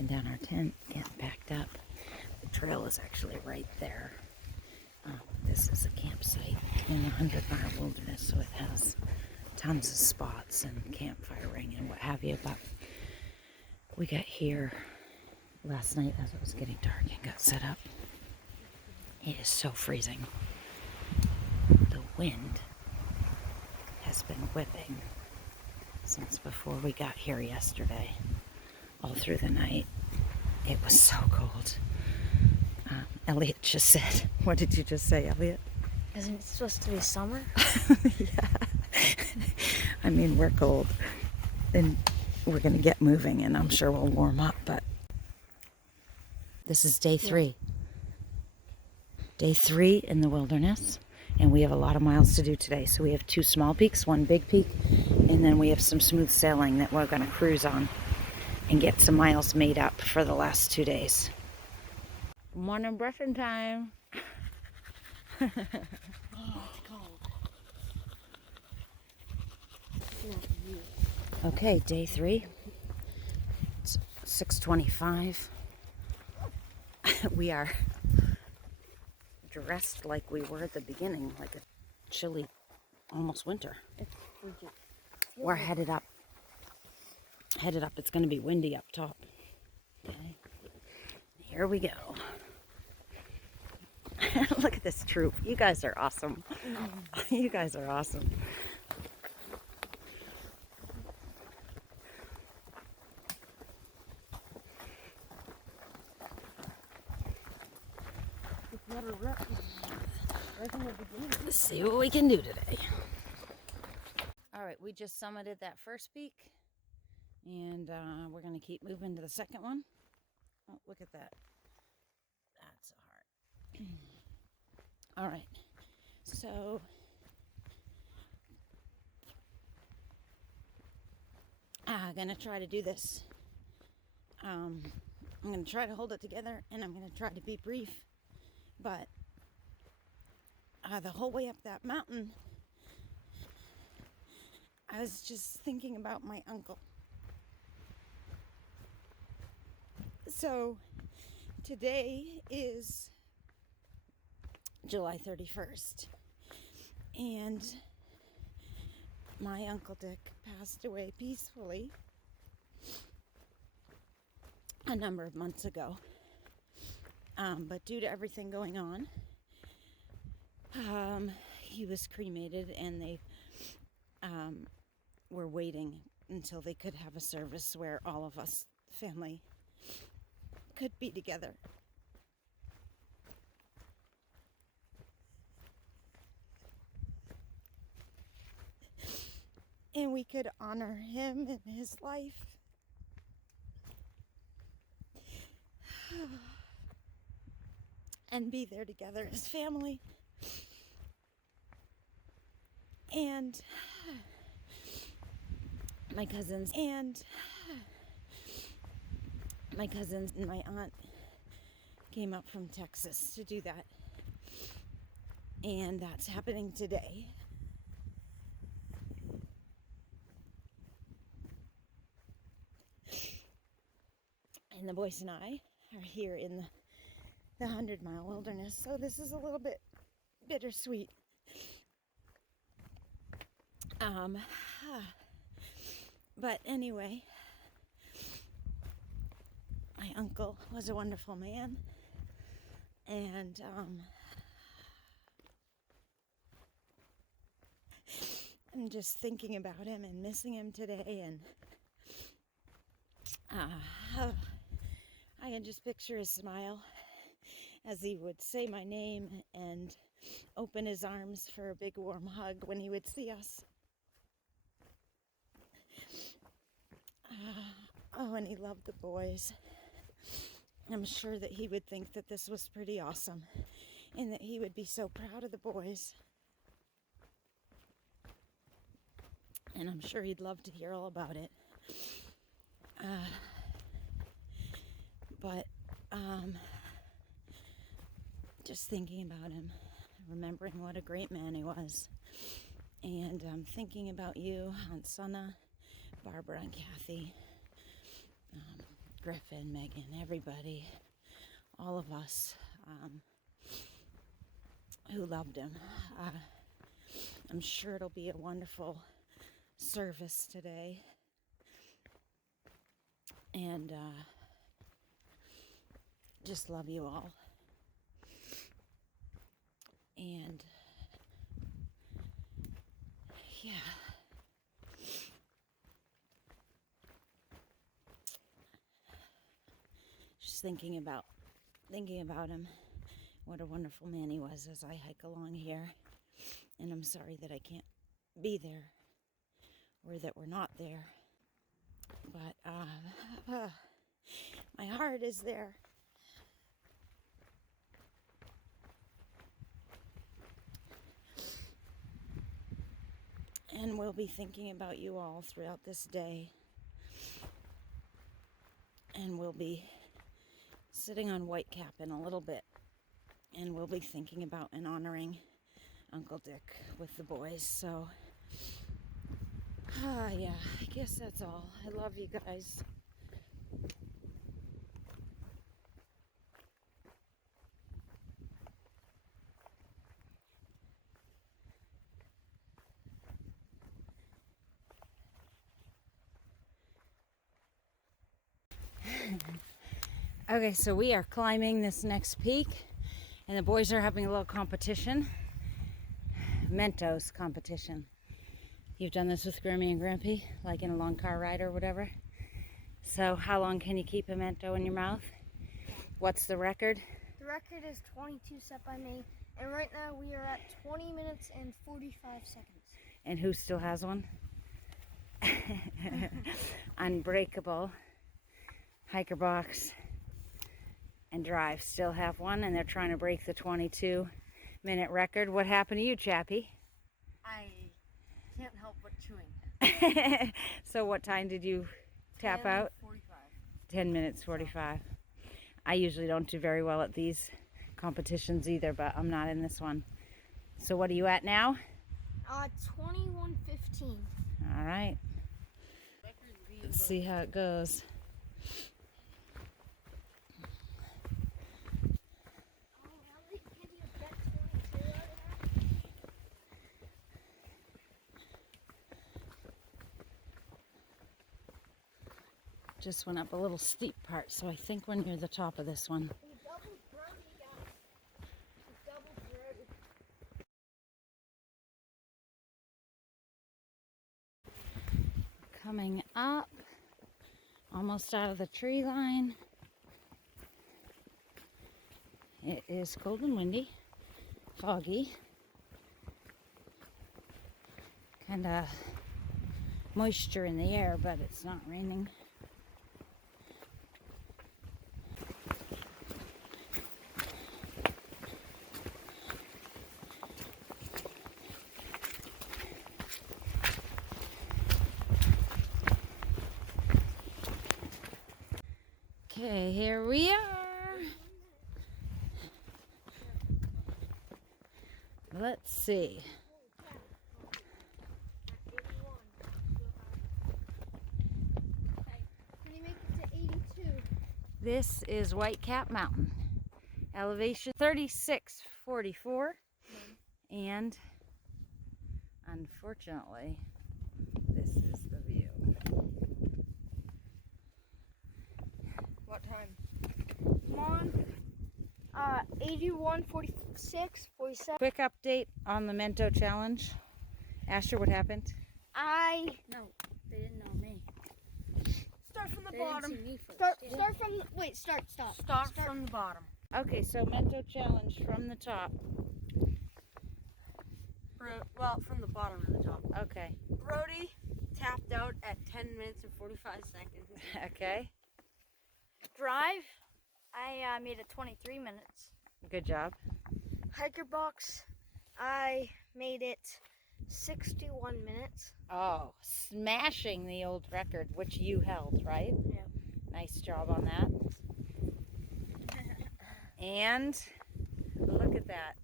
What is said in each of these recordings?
taking down our tent, getting packed up. The trail is actually right there. This is a campsite in the 100-mile wilderness, so it has tons of spots and campfiring and what have you. But we got here last night as it was getting dark and got set up. It is so freezing. The wind has been whipping since before we got here yesterday, all through the night. It was so cold. Elliot just said, what did you just say, Elliot? Isn't it supposed to be summer? Yeah. I mean, we're cold and we're going to get moving and I'm sure we'll warm up, but this is day 3. Day 3 in the wilderness, and we have a lot of miles to do today. So we have 2 small peaks, 1 big peak, and then we have some smooth sailing that we're going to cruise on and get some miles made up for the last 2 days. Morning brushing time. Oh, it's cold. Okay, day 3. It's 6:25. We are dressed like we were at the beginning, like a chilly, almost winter. We're headed up. It's going to be windy up top. Okay. Here we go. Look at this troop. You guys are awesome. You guys are awesome. Let's see what we can do today. All right, we just summited that first peak, and we're going to keep moving to the second one. Oh, look at that. That's a heart. All right, so I'm going to try to do this. I'm going to try to hold it together, and I'm going to try to be brief, but the whole way up that mountain, I was just thinking about my uncle. So today is July 31st, and my Uncle Dick passed away peacefully a number of months ago. But due to everything going on, he was cremated, and they were waiting until they could have a service where all of us, family, could be together. And we could honor him in his life. And be there together as family. And my cousins and my aunt came up from Texas to do that. And that's happening today. And the boys and I are here in the 100-mile wilderness, so this is a little bit bittersweet. But anyway, my uncle was a wonderful man, and I'm just thinking about him and missing him today, and I can just picture his smile as he would say my name and open his arms for a big warm hug when he would see us. And he loved the boys. I'm sure that he would think that this was pretty awesome and that he would be so proud of the boys. And I'm sure he'd love to hear all about it. But just thinking about him, remembering what a great man he was, and thinking about you, Aunt Sana, Barbara, and Kathy, Griffin, Megan, everybody, all of us who loved him. I'm sure it'll be a wonderful service today. And just love you all. And yeah. Just thinking about him. What a wonderful man he was as I hike along here. And I'm sorry that I can't be there or that we're not there. But my heart is there. And we'll be thinking about you all throughout this day. And we'll be sitting on Whitecap in a little bit. And we'll be thinking about and honoring Uncle Dick with the boys. So, yeah, I guess that's all. I love you guys. Okay, so we are climbing this next peak, and the boys are having a little competition. Mentos competition. You've done this with Grammy and Grampy, like in a long car ride or whatever. So how long can you keep a Mento in your mouth? What's the record? The record is 22 set by me, and right now we are at 20 minutes and 45 seconds. And who still has one? Unbreakable, Hiker Box, and Drive still have one, and they're trying to break the 22-minute record. What happened to you, Chappie? I can't help but chewing. So what time did you tap out? 45. 10 minutes 45. I usually don't do very well at these competitions either, but I'm not in this one. So what are you at now? 21:15. All right. Let's see how it goes. Just went up a little steep part, so I think we're near the top of this one. Coming up, almost out of the tree line. It is cold and windy, foggy, kind of moisture in the air, but it's not raining. Okay, here we are. Let's see. Can you make it to 82? This is Whitecap Mountain. Elevation 3644. And unfortunately, this is the view. What time? Come on. 81, 46, 47. Quick update on the Mento challenge. Asher, what happened? No, they didn't know me. Start from the bottom. Didn't see me first. Start from. Wait. Stop. Start from the bottom. Okay, so Mento challenge from the top. Well, from the bottom to the top. Okay. Brody tapped out at 10 minutes and 45 seconds. Okay. Drive, I made it 23 minutes. Good job. Hiker Box, I made it 61 minutes. Oh, smashing the old record, which you held, right? Yep. Nice job on that. And look at that.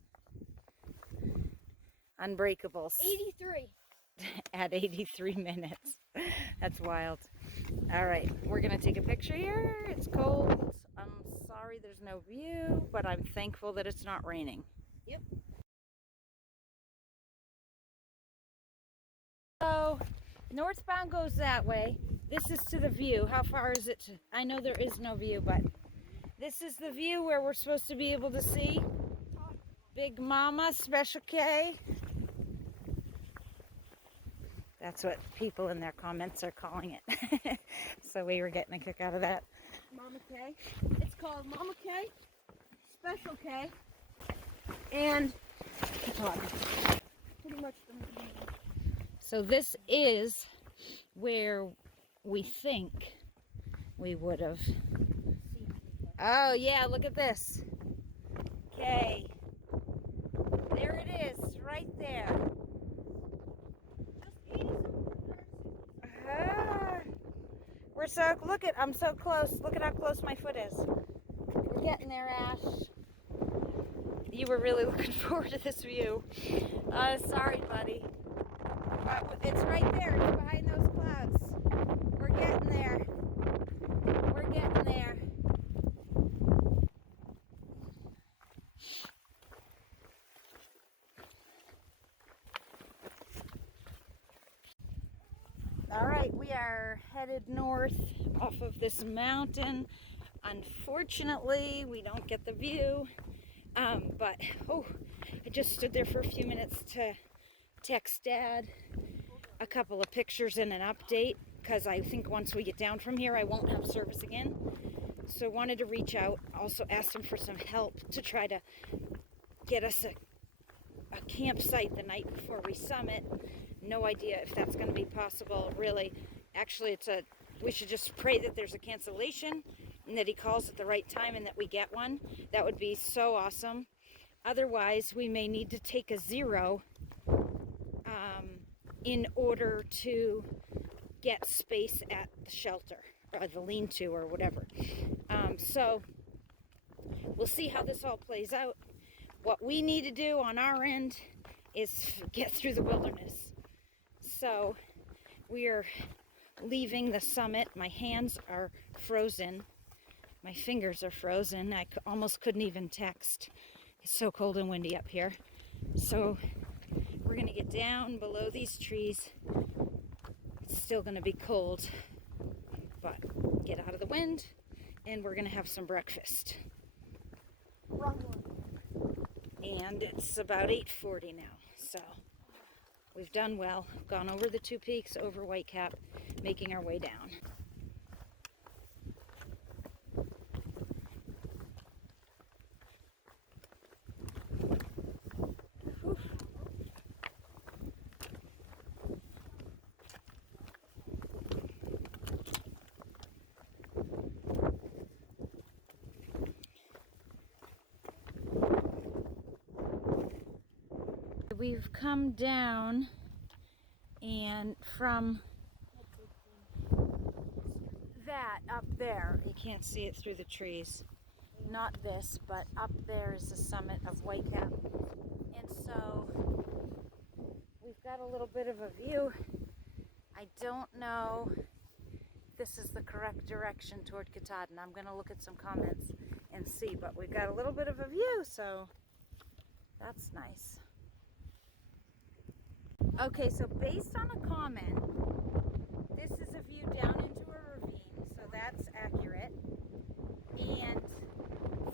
Unbreakables 83. at 83 minutes. That's wild. All right, we're gonna take a picture here. It's cold. I'm sorry there's no view, but I'm thankful that it's not raining. Yep. So, northbound goes that way. This is to the view. How far is it to, I know there is no view, but this is the view where we're supposed to be able to see Big Mama Special K. That's what people in their comments are calling it. So we were getting a kick out of that. Mama K. It's called Mama K, Special K, and Katahdin. Pretty much the main. So this is where we think we would have. Oh yeah, look at this. Okay. There it is, right there. We're so, look at, I'm so close. Look at how close my foot is. We're getting there, Ash. You were really looking forward to this view. Sorry, buddy. But it's right there. It's behind those clouds. We're getting there. We're getting there. All right, we are headed north off of this mountain. Unfortunately, we don't get the view. But I just stood there for a few minutes to text Dad a couple of pictures and an update, because I think once we get down from here I won't have service again. So wanted to reach out, also asked him for some help to try to get us a campsite the night before we summit. No idea if that's going to be possible, really. Actually, we should just pray that there's a cancellation and that he calls at the right time and that we get one. That would be so awesome. Otherwise, we may need to take a zero in order to get space at the shelter or the lean-to or whatever. So we'll see how this all plays out. What we need to do on our end is get through the wilderness. So we are leaving the summit. My hands are frozen. My fingers are frozen. I almost couldn't even text. It's so cold and windy up here. So we're going to get down below these trees. It's still going to be cold, but get out of the wind, and we're going to have some breakfast. Wrong one. And it's about 8:40 now, so we've done well. Gone over the two peaks, over Whitecap, making our way down. We've come down, and from that up there, you can't see it through the trees. Not this, but up there is the summit of Whitecap. And so we've got a little bit of a view. I don't know if this is the correct direction toward Katahdin. I'm going to look at some comments and see, but we've got a little bit of a view, so that's nice. Okay, so based on a comment, this is a view down into a ravine, so that's accurate. And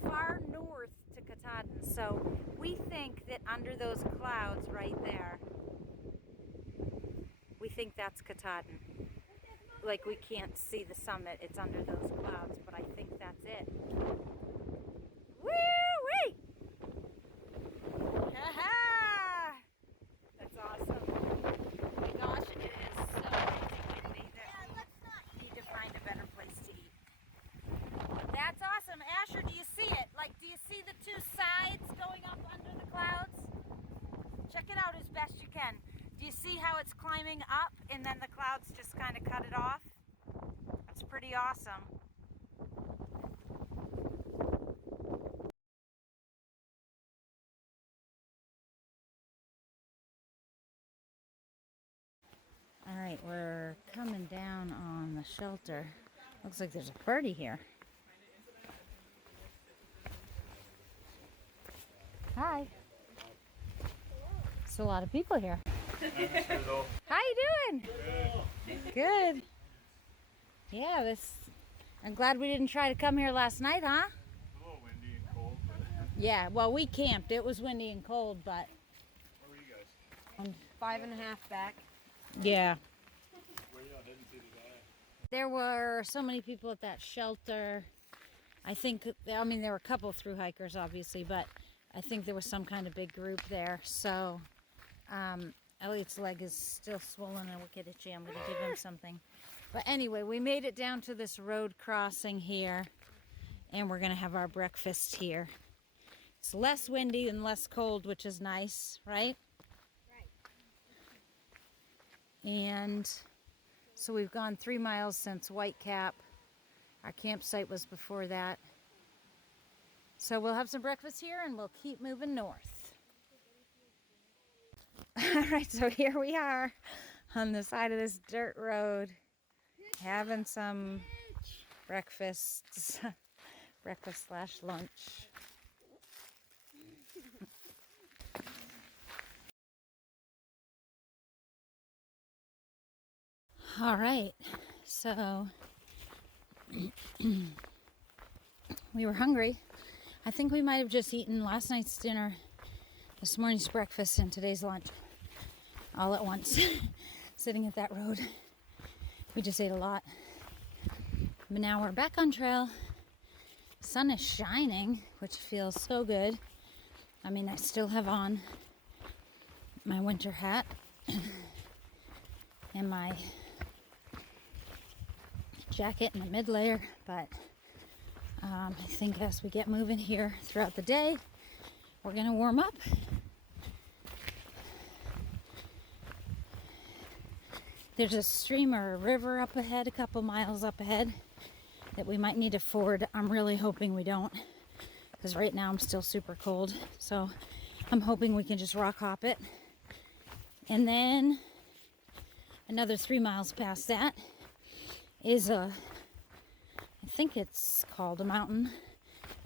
far north to Katahdin, so we think that under those clouds right there, we think that's Katahdin. Like, we can't see the summit, it's under those clouds, but I think that's it. Woo-wee! Ha-ha! That's awesome. Oh my gosh, it is so windy that we need to find a better place to eat. That's awesome. Asher, do you see it? Like, do you see the two sides going up under the clouds? Check it out as best you can. Do you see how it's climbing up and then the clouds just kind of cut it off? That's pretty awesome. All right, we're coming down on the shelter. Looks like there's a party here. Hi. There's a lot of people here. How you doing? Good. Yeah, I'm glad we didn't try to come here last night, huh? A little windy and cold. Yeah, well, we camped. It was windy and cold, but... Where were you guys? 5.5 back. Yeah. Where y'all heading to today? There were so many people at that shelter. I mean, there were a couple thru hikers, obviously, but I think there was some kind of big group there. So, Elliot's leg is still swollen and wicked itchy. I'm going to give him something. But anyway, we made it down to this road crossing here, and we're going to have our breakfast here. It's less windy and less cold, which is nice, right? Right. And so we've gone 3 miles since Whitecap. Our campsite was before that. So we'll have some breakfast here and we'll keep moving north. All right, so here we are on the side of this dirt road having some breakfast / lunch. All right, so we were hungry. I think we might have just eaten last night's dinner, this morning's breakfast, and today's lunch all at once. Sitting at that road. We just ate a lot. But now we're back on trail. Sun is shining, which feels so good. I mean, I still have on my winter hat and my jacket and a mid layer, but I think as we get moving here throughout the day, we're gonna warm up. There's a stream or a river up ahead, a couple miles up ahead, that we might need to ford. I'm really hoping we don't, because right now I'm still super cold, so I'm hoping we can just rock hop it. And then another 3 miles past that is I think it's called a mountain.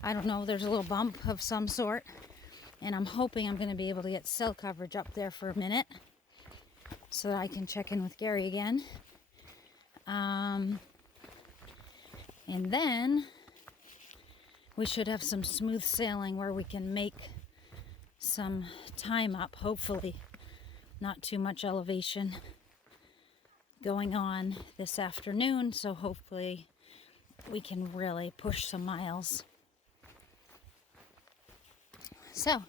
I don't know, there's a little bump of some sort. And I'm hoping I'm going to be able to get cell coverage up there for a minute so that I can check in with Gary again. And then we should have some smooth sailing where we can make some time up, hopefully. Not too much elevation going on this afternoon, so hopefully we can really push some miles. So,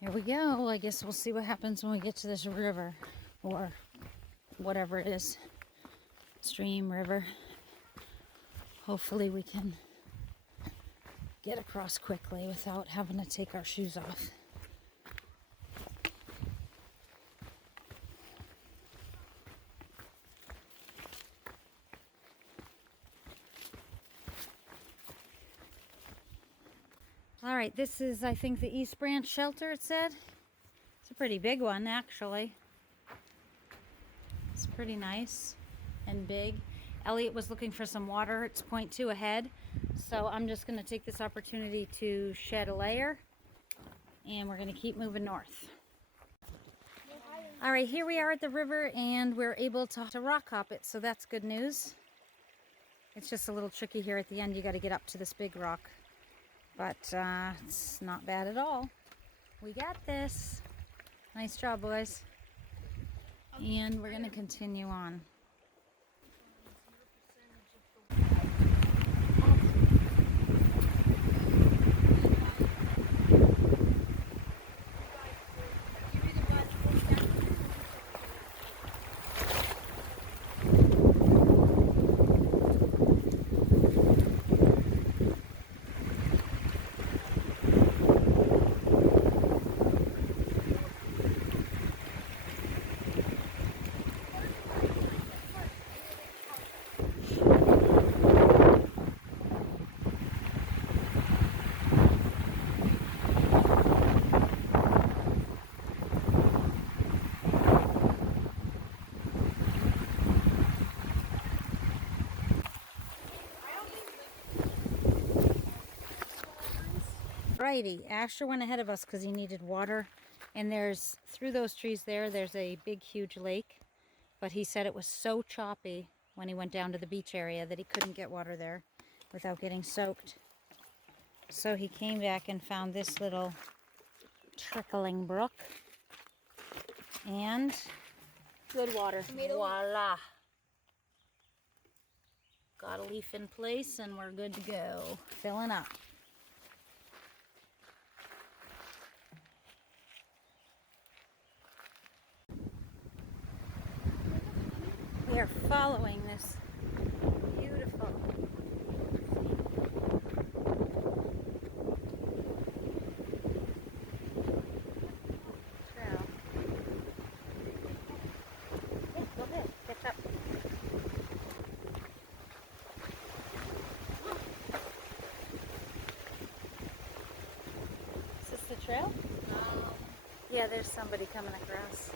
here we go. I guess we'll see what happens when we get to this river, or whatever it is, stream, river. Hopefully we can get across quickly without having to take our shoes off. All right, this is, I think, the East Branch shelter, it said. It's a pretty big one, actually. It's pretty nice and big. Elliot was looking for some water. It's 0.2 ahead. So I'm just going to take this opportunity to shed a layer. And we're going to keep moving north. All right, here we are at the river, and we're able to rock hop it. So that's good news. It's just a little tricky here at the end. You got to get up to this big rock. But it's not bad at all. We got this. Nice job, boys. And we're going to continue on. Righty, Asher went ahead of us because he needed water. And through those trees there's a big, huge lake. But he said it was so choppy when he went down to the beach area that he couldn't get water there without getting soaked. So he came back and found this little trickling brook. And Good water. voila. Got a leaf in place and we're good to go. Filling up. We are following this beautiful trail. Hey, go ahead, catch up. Is this the trail? Yeah, there's somebody coming across.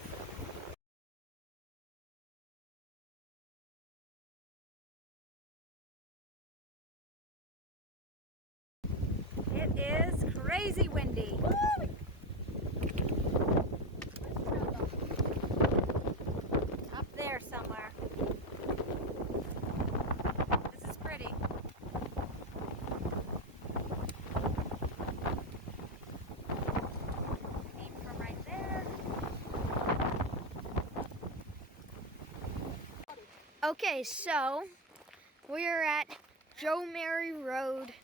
It is crazy windy. Up there somewhere. This is pretty. Aim from right there. Okay, so we are at Joe Mary Road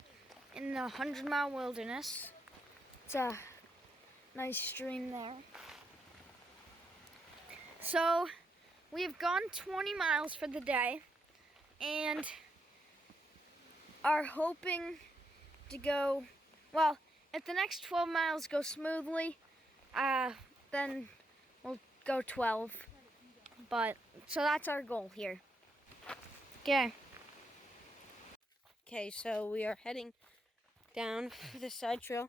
in the 100-mile wilderness. It's a nice stream there. So we have gone 20 miles for the day and are hoping to go, well, if the next 12 miles go smoothly, then we'll go 12. But, so that's our goal here. Okay. Okay, so we are heading down the side trail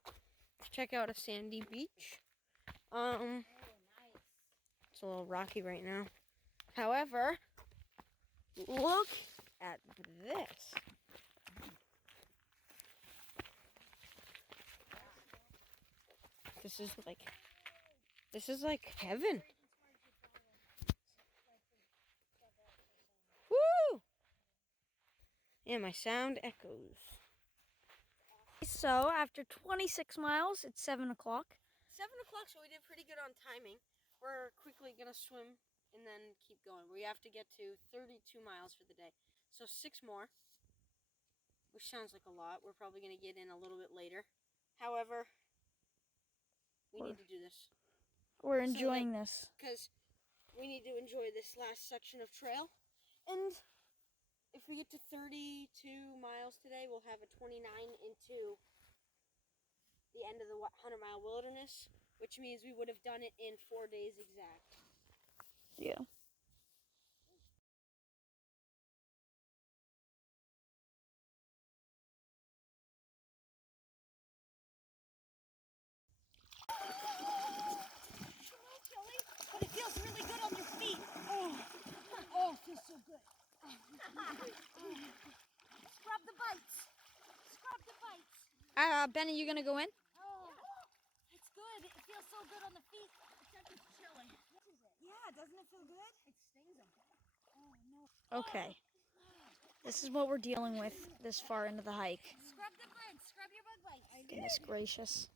to check out a sandy beach. It's a little rocky right now. However, look at this. This is like heaven. Woo! Yeah, my sound echoes. So after 26 miles, it's 7 o'clock. 7 o'clock, so we did pretty good on timing. We're quickly gonna swim and then keep going. We have to get to 32 miles for the day. So 6 more, which sounds like a lot. We're probably gonna get in a little bit later. However, we need to do this. We're enjoying this. Because we need to enjoy this last section of trail. And if we get to 32 miles today, we'll have a 29 into the end of the 100-mile wilderness, which means we would have done it in 4 days exact. Yeah. Chilly, but it feels really good on your feet. Oh, it feels so good. Scrub the bites. Scrub the bites. Benny, you gonna go in? Oh, it's good. It feels so good on the feet. Except it's chilly. What is it? Yeah, doesn't it feel good? It stings them. Oh, no. Okay. This is what we're dealing with this far into the hike. Scrub the bugs. Scrub your bug bites. Goodness gracious.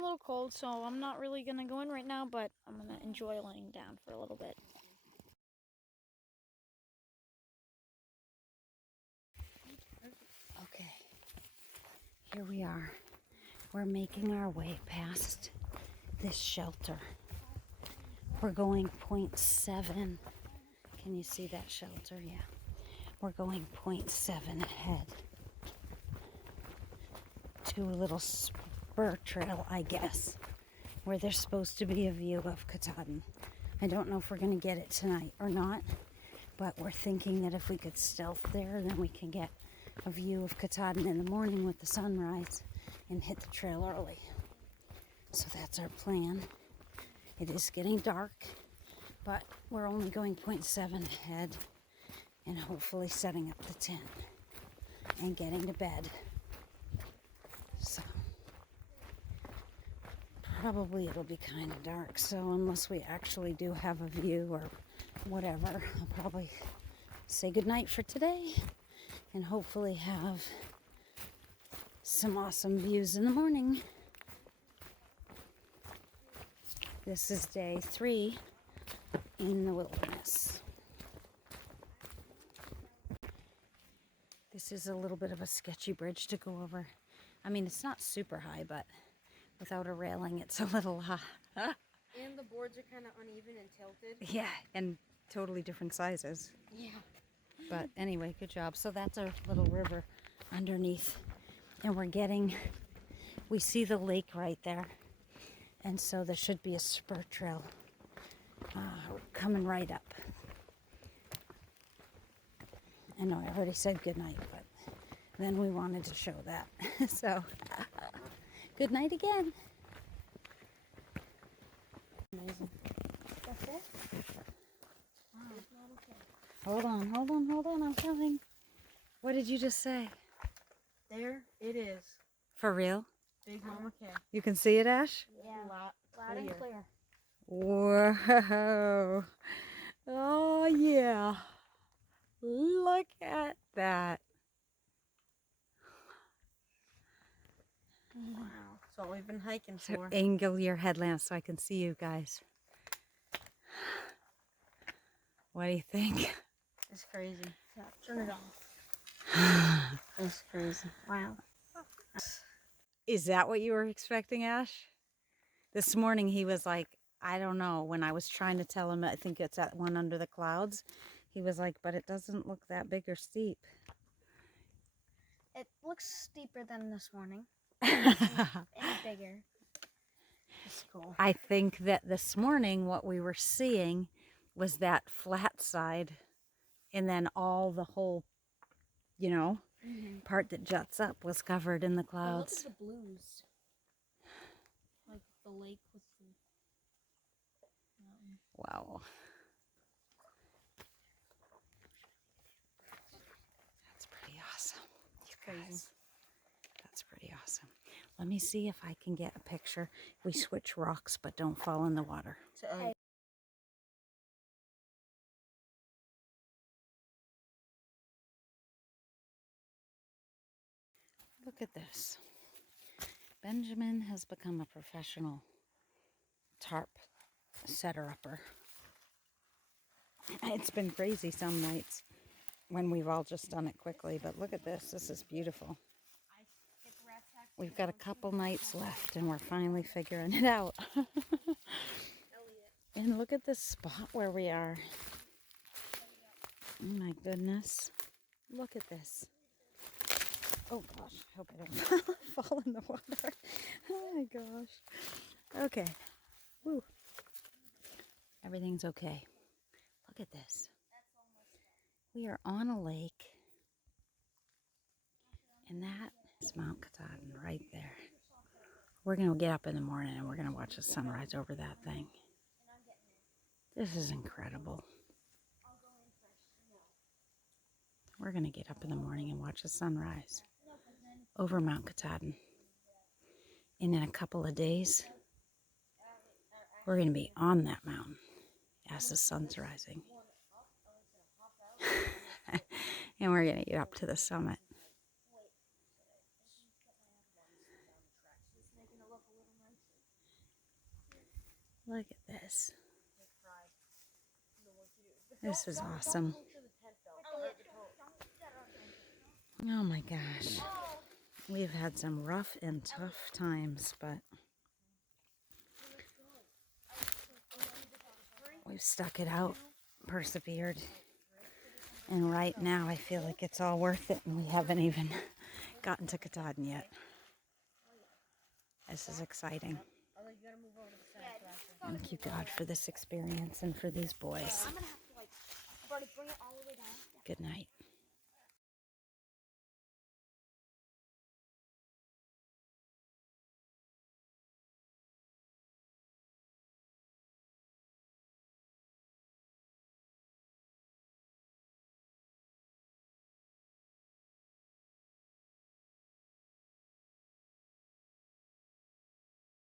A little cold, so I'm not really gonna go in right now, but I'm gonna enjoy laying down for a little bit. Okay, here we are. We're making our way past this shelter. We're going 0.7. Can you see that shelter? Yeah. We're going 0.7 ahead to a little spur trail, I guess, where there's supposed to be a view of Katahdin. I don't know if we're going to get it tonight or not, but we're thinking that if we could stealth there, then we can get a view of Katahdin in the morning with the sunrise and hit the trail early. So that's our plan. It is getting dark, but we're only going 0.7 ahead and hopefully setting up the tent and getting to bed. So probably it'll be kind of dark, so unless we actually do have a view or whatever, I'll probably say goodnight for today and hopefully have some awesome views in the morning. This is day 3 in the wilderness. This is a little bit of a sketchy bridge to go over. I mean, it's not super high, but without a railing, it's a little high. And the boards are kind of uneven and tilted. Yeah, and totally different sizes. Yeah. But anyway, good job. So that's our little river underneath. And we see the lake right there. And so there should be a spur trail coming right up. I know I already said goodnight, but then we wanted to show that. So, good night again. Amazing. That's it? Hold on. I'm coming. What did you just say? There it is. For real? Big Mama K. You can see it, Ash? Yeah. Loud and clear. clear. Whoa. Oh, yeah. Look at that. Wow. That's all we've been hiking So for. angle your headlamp so I can see you guys. What do you think? It's crazy. Turn it off. It's crazy. Wow. Is that what you were expecting, Ash? This morning he was like, I don't know. When I was trying to tell him, I think it's that one under the clouds, he was like, but it doesn't look that big or steep. It looks steeper than this morning. And bigger. It's cool. I think that this morning what we were seeing was that flat side and then all the whole, part that juts up was covered in the Oh, look clouds. at the blues. Like the lake with the mountain. Wow. That's pretty awesome. You guys. That's pretty awesome. Let me see if I can get a picture. We switch rocks, but don't fall in the water. Look at this. Benjamin has become a professional tarp setter-upper. It's been crazy some nights when we've all just done it quickly, but look at this. This is beautiful. We've got a couple nights left and we're finally figuring it out. And look at this spot where we are. Oh my goodness. Look at this. Oh gosh, I hope I don't fall in the water. Oh my gosh. Okay. Woo. Everything's okay. Look at this. We are on a lake. And that is Mount Katahdin right there. We're going to get up in the morning and we're going to watch the sunrise over that thing. This is incredible. We're going to get up in the morning and watch the sunrise over Mount Katahdin. And in a couple of days, we're going to be on that mountain as the sun's rising. And we're going to get up to the summit. Look at this. This is awesome. Oh my gosh. We've had some rough and tough times, but we've stuck it out, persevered. And right now I feel like it's all worth it, and we haven't even gotten to Katahdin yet. This is exciting. Thank you, God, for this experience and for these boys. Good night.